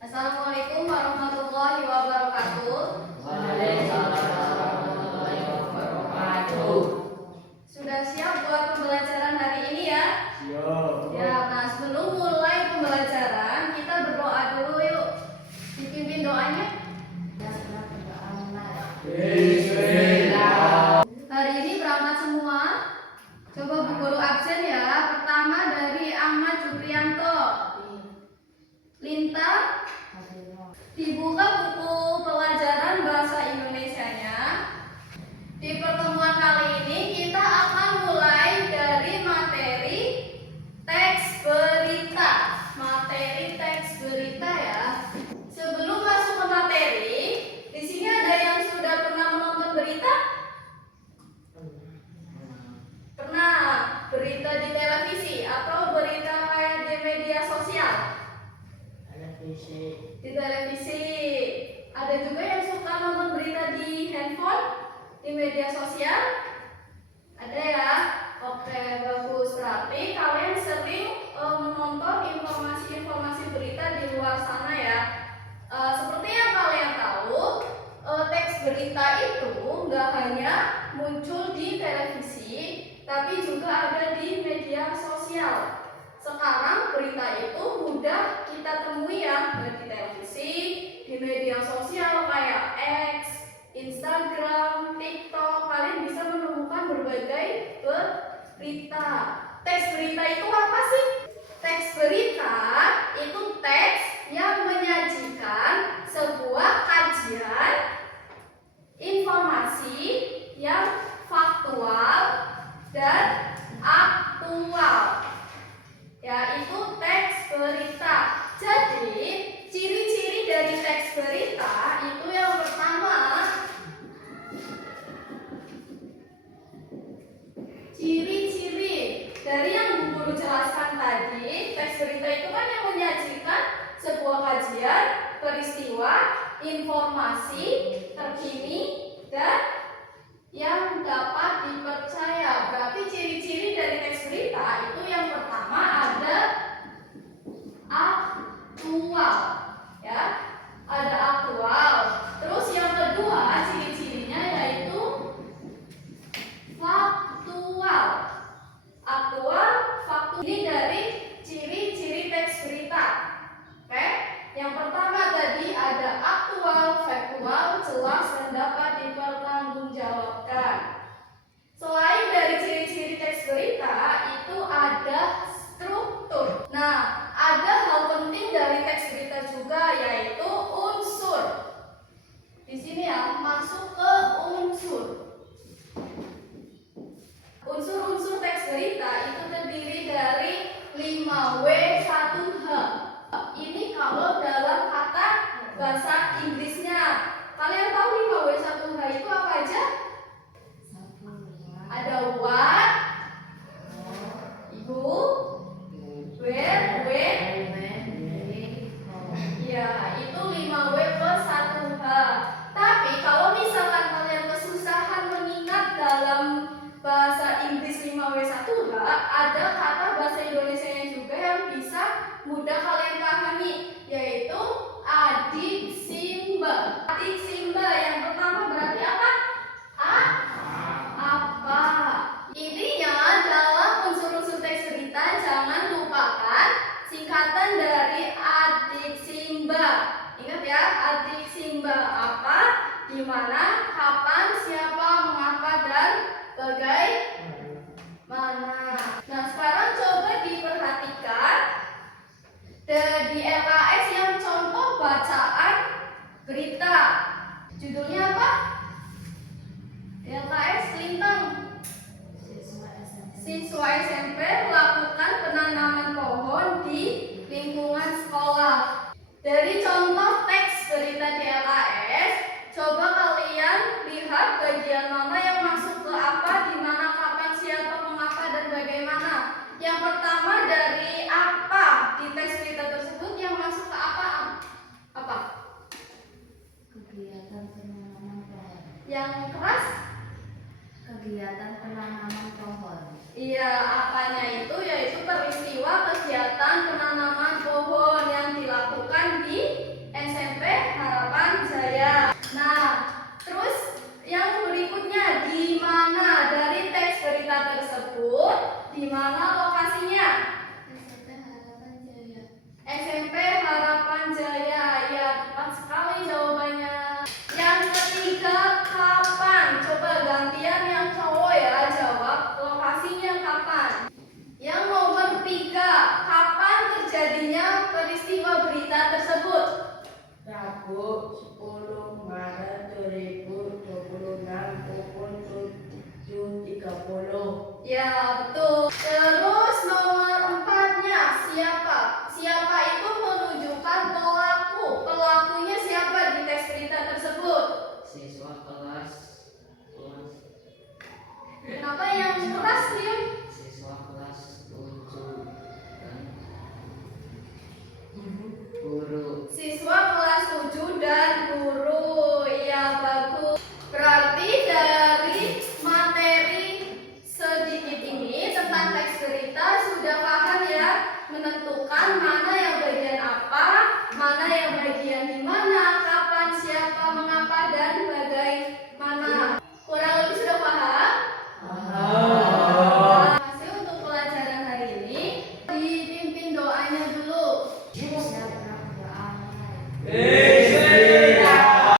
Assalamualaikum warahmatullahi wabarakatuh. Waalaikumsalam warahmatullahi wabarakatuh. Sudah siap buat pembelajaran hari ini ya? Siap. Ya, nah sebelum mulai pembelajaran kita berdoa dulu yuk. Dipimpin doanya. Bismillah. Hari ini berangkat semua. Coba Bu Guru absen ya. Pertama dari Ahmad Juprianto. Linta, dibuka buku pelajaran bahasa Indonesianya. Di pertemuan kali ini kita akan mulai dari materi teks berita. Materi teks berita ya. Sebelum masuk ke materi, di sini ada yang sudah pernah menonton berita? Pernah berita di televisi atau berita kayak di media sosial? Di televisi. Ada juga yang suka nonton berita di handphone, di media sosial. Ada ya? Oke, bagus. Berarti kalian sering menonton informasi-informasi berita di luar sana ya. Seperti yang kalian tahu, teks berita itu nggak hanya muncul di televisi, tapi juga ada di media sosial. Sekarang berita itu mudah kita temui ya, di televisi, di media sosial kayak X, Instagram, TikTok. Kalian bisa menemukan berbagai berita. Teks berita itu apa sih? Teks berita itu teks yang menyajikan sebuah kajian informasi yang faktual dan aktual, yaitu teks berita. Jadi ciri-ciri dari teks berita itu yang pertama, ciri-ciri dari yang Bu Guru jelaskan tadi. Teks berita itu kan yang menyajikan sebuah kajian, peristiwa, informasi terkini dan yang dapat dipercaya. Berarti ciri-ciri dari teks berita itu yang pertama ada aktual, ya, ada aktual. Terus yang kedua ciri-cirinya yaitu faktual. Aktual, faktual. Ini dari ciri-ciri teks berita. Oke, yang pertama tadi ada aktual, faktual, jelas dan dapat dipertanggungjawabkan. Selain dari ciri-ciri teks berita, itu ada struktur. Nah, ada hal penting dari teks berita juga, yaitu unsur. Di sini ya, masuk ke unsur. Unsur-unsur teks berita itu terdiri dari 5W 1H. Ini kalau dalam kata bahasa Inggrisnya. Kalian tahu 5W 1H itu apa aja? Ada what, who, where, when. Ya, itu 5W plus 1H. Tapi kalau misalkan kalian kesusahan mengingat dalam bahasa Inggris 5W 1H, ada kata bahasa Indonesia juga yang bisa mudah kalian pahami, yaitu adik simba. Adik simba yang pertama berarti apa? Apa? Intinya dalam unsur-unsur teks berita jangan lupakan singkatan dari adik simba. Ingat ya, adik simba apa, di mana, kapan, siapa, mengapa, dan bagaimana. Nah, sekarang coba diperhatikan di LKS yang contoh bacaan berita. Judulnya apa? LKS Lintang. Siswa SMP melakukan penanaman pohon di lingkungan sekolah. Dari contoh